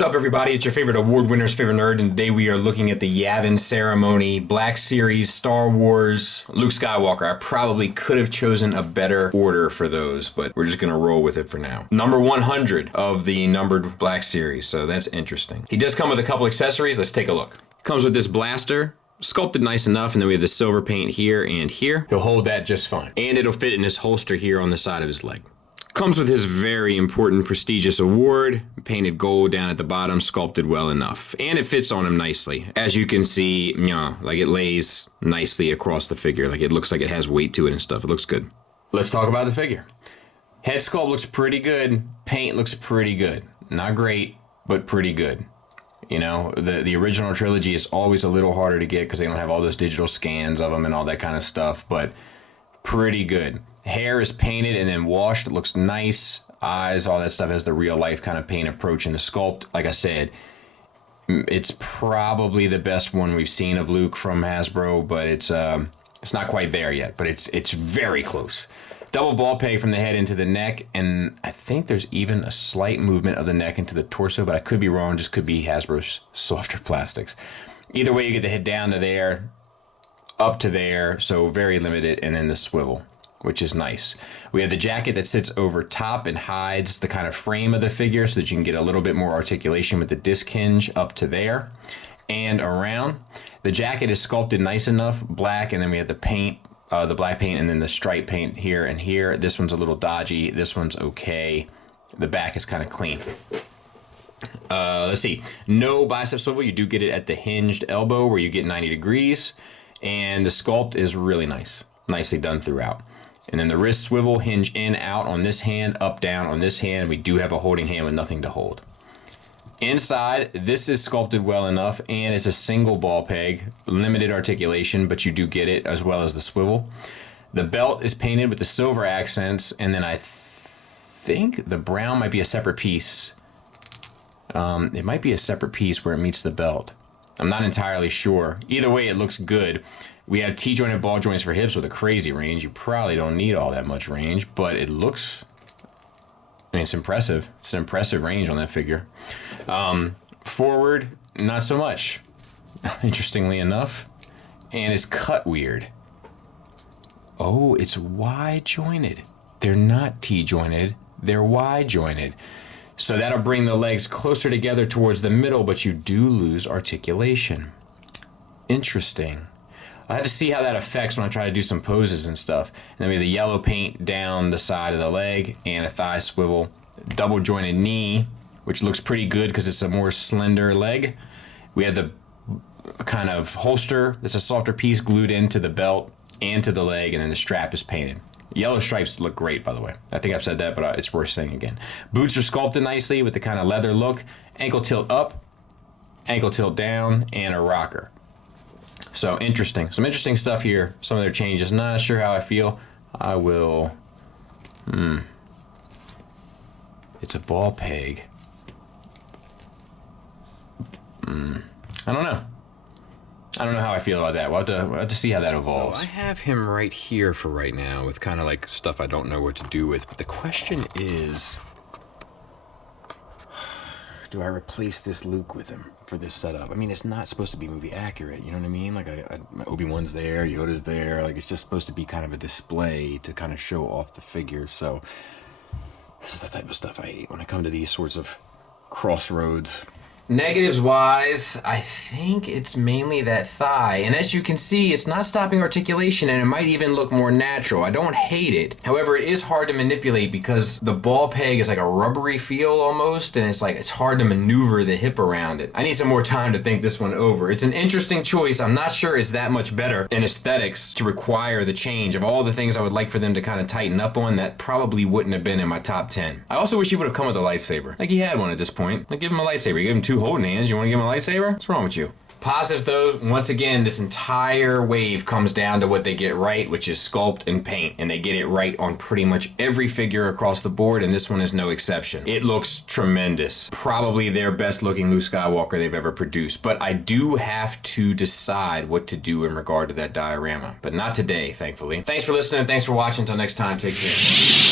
What's up, everybody? It's your favorite award winner's favorite nerd, and today we are looking at the Yavin Ceremony Black Series Star Wars Luke Skywalker. I probably could have chosen a better order for those, but we're just going to roll with it for now. Number 100 of the numbered Black Series, so that's interesting. He does come with a couple accessories. Let's take a look. Comes with this blaster, sculpted nice enough, and then we have the silver paint here and here. He'll hold that just fine. And it'll fit in his holster here on the side of his leg. Comes with his very important prestigious award, painted gold down at the bottom, sculpted well enough. And it fits on him nicely. As you can see, like it lays nicely across the figure. Like it looks like it has weight to it and stuff. It looks good. Let's talk about the figure. Head sculpt looks pretty good. Paint looks pretty good. Not great, but pretty good. You know, the original trilogy is always a little harder to get because they don't have all those digital scans of them and all that kind of stuff, but pretty good. Hair is painted and then washed. It looks nice. Eyes, all that stuff has the real life kind of paint approach in the sculpt. Like I said, it's probably the best one we've seen of Luke from Hasbro, but it's not quite there yet, but it's very close. Double ball peg from the head into the neck, and I think there's even a slight movement of the neck into the torso, but I could be wrong. Just could be Hasbro's softer plastics. Either way, you get the head down to there, up to there, so very limited, and then the swivel, which is nice. We have the jacket that sits over top and hides the kind of frame of the figure so that you can get a little bit more articulation with the disc hinge up to there and around. The jacket is sculpted nice enough, black, and then we have the paint, the black paint, and then the stripe paint here and here. This one's a little dodgy. This one's okay. The back is kind of clean. Let's see. No bicep swivel. You do get it at the hinged elbow where you get 90 degrees. And the sculpt is really nice. Nicely done throughout. And then the wrist swivel, hinge in, out on this hand, up, down on this hand. We do have a holding hand with nothing to hold. Inside, this is sculpted well enough, and it's a single ball peg, limited articulation, but you do get it as well as the swivel. The belt is painted with the silver accents, and then I think the brown might be a separate piece. It might be a separate piece where it meets the belt. I'm not entirely sure. Either way, it looks good. We have T-jointed ball joints for hips with a crazy range. You probably don't need all that much range, but it looks, I mean, it's impressive. It's an impressive range on that figure. Forward, not so much, interestingly enough. And it's cut weird. Oh, it's Y-jointed. They're not T-jointed, they're Y-jointed. So that'll bring the legs closer together towards the middle, but you do lose articulation. Interesting. I had to see how that affects when I try to do some poses and stuff. And then we have the yellow paint down the side of the leg and a thigh swivel. Double jointed knee, which looks pretty good because it's a more slender leg. We have the kind of holster that's a softer piece glued into the belt and to the leg, and then the strap is painted. Yellow stripes look great, by the way. I think I've said that, but it's worth saying again. Boots are sculpted nicely with the kind of leather look. Ankle tilt up, ankle tilt down, and a rocker. So interesting. Some interesting stuff here. Some of their changes. Not sure how I feel. I will... It's a ball peg. I don't know. I don't know how I feel about that. We'll have to see how that evolves. So I have him right here for right now with kind of like stuff I don't know what to do with. But the question is, do I replace this Luke with him for this setup? I mean, it's not supposed to be movie accurate, you know what I mean? Like, my Obi-Wan's there, Yoda's there. Like, it's just supposed to be kind of a display to kind of show off the figure. So this is the type of stuff I hate when I come to these sorts of crossroads. Negatives wise, I think it's mainly that thigh, and as you can see, it's not stopping articulation, and it might even look more natural. I don't hate it. However, it is hard to manipulate because the ball peg is like a rubbery feel almost, and it's hard to maneuver the hip around it. I need some more time to think this one over. It's an interesting choice. I'm not sure it's that much better in aesthetics to require the change. Of all the things I would like for them to kind of tighten up on, that probably wouldn't have been in my top 10. I also wish he would have come with a lightsaber. Like, he had one at this point. Like, give him a lightsaber. You give him two holding hands. You want to give him a lightsaber? What's wrong with you? Positives, though, once again, this entire wave comes down to what they get right, which is sculpt and paint, and they get it right on pretty much every figure across the board, and this one is no exception. It looks tremendous. Probably their best looking Luke Skywalker they've ever produced, but I do have to decide what to do in regard to that diorama, but not today, thankfully. Thanks for listening, thanks for watching. Until next time, take care.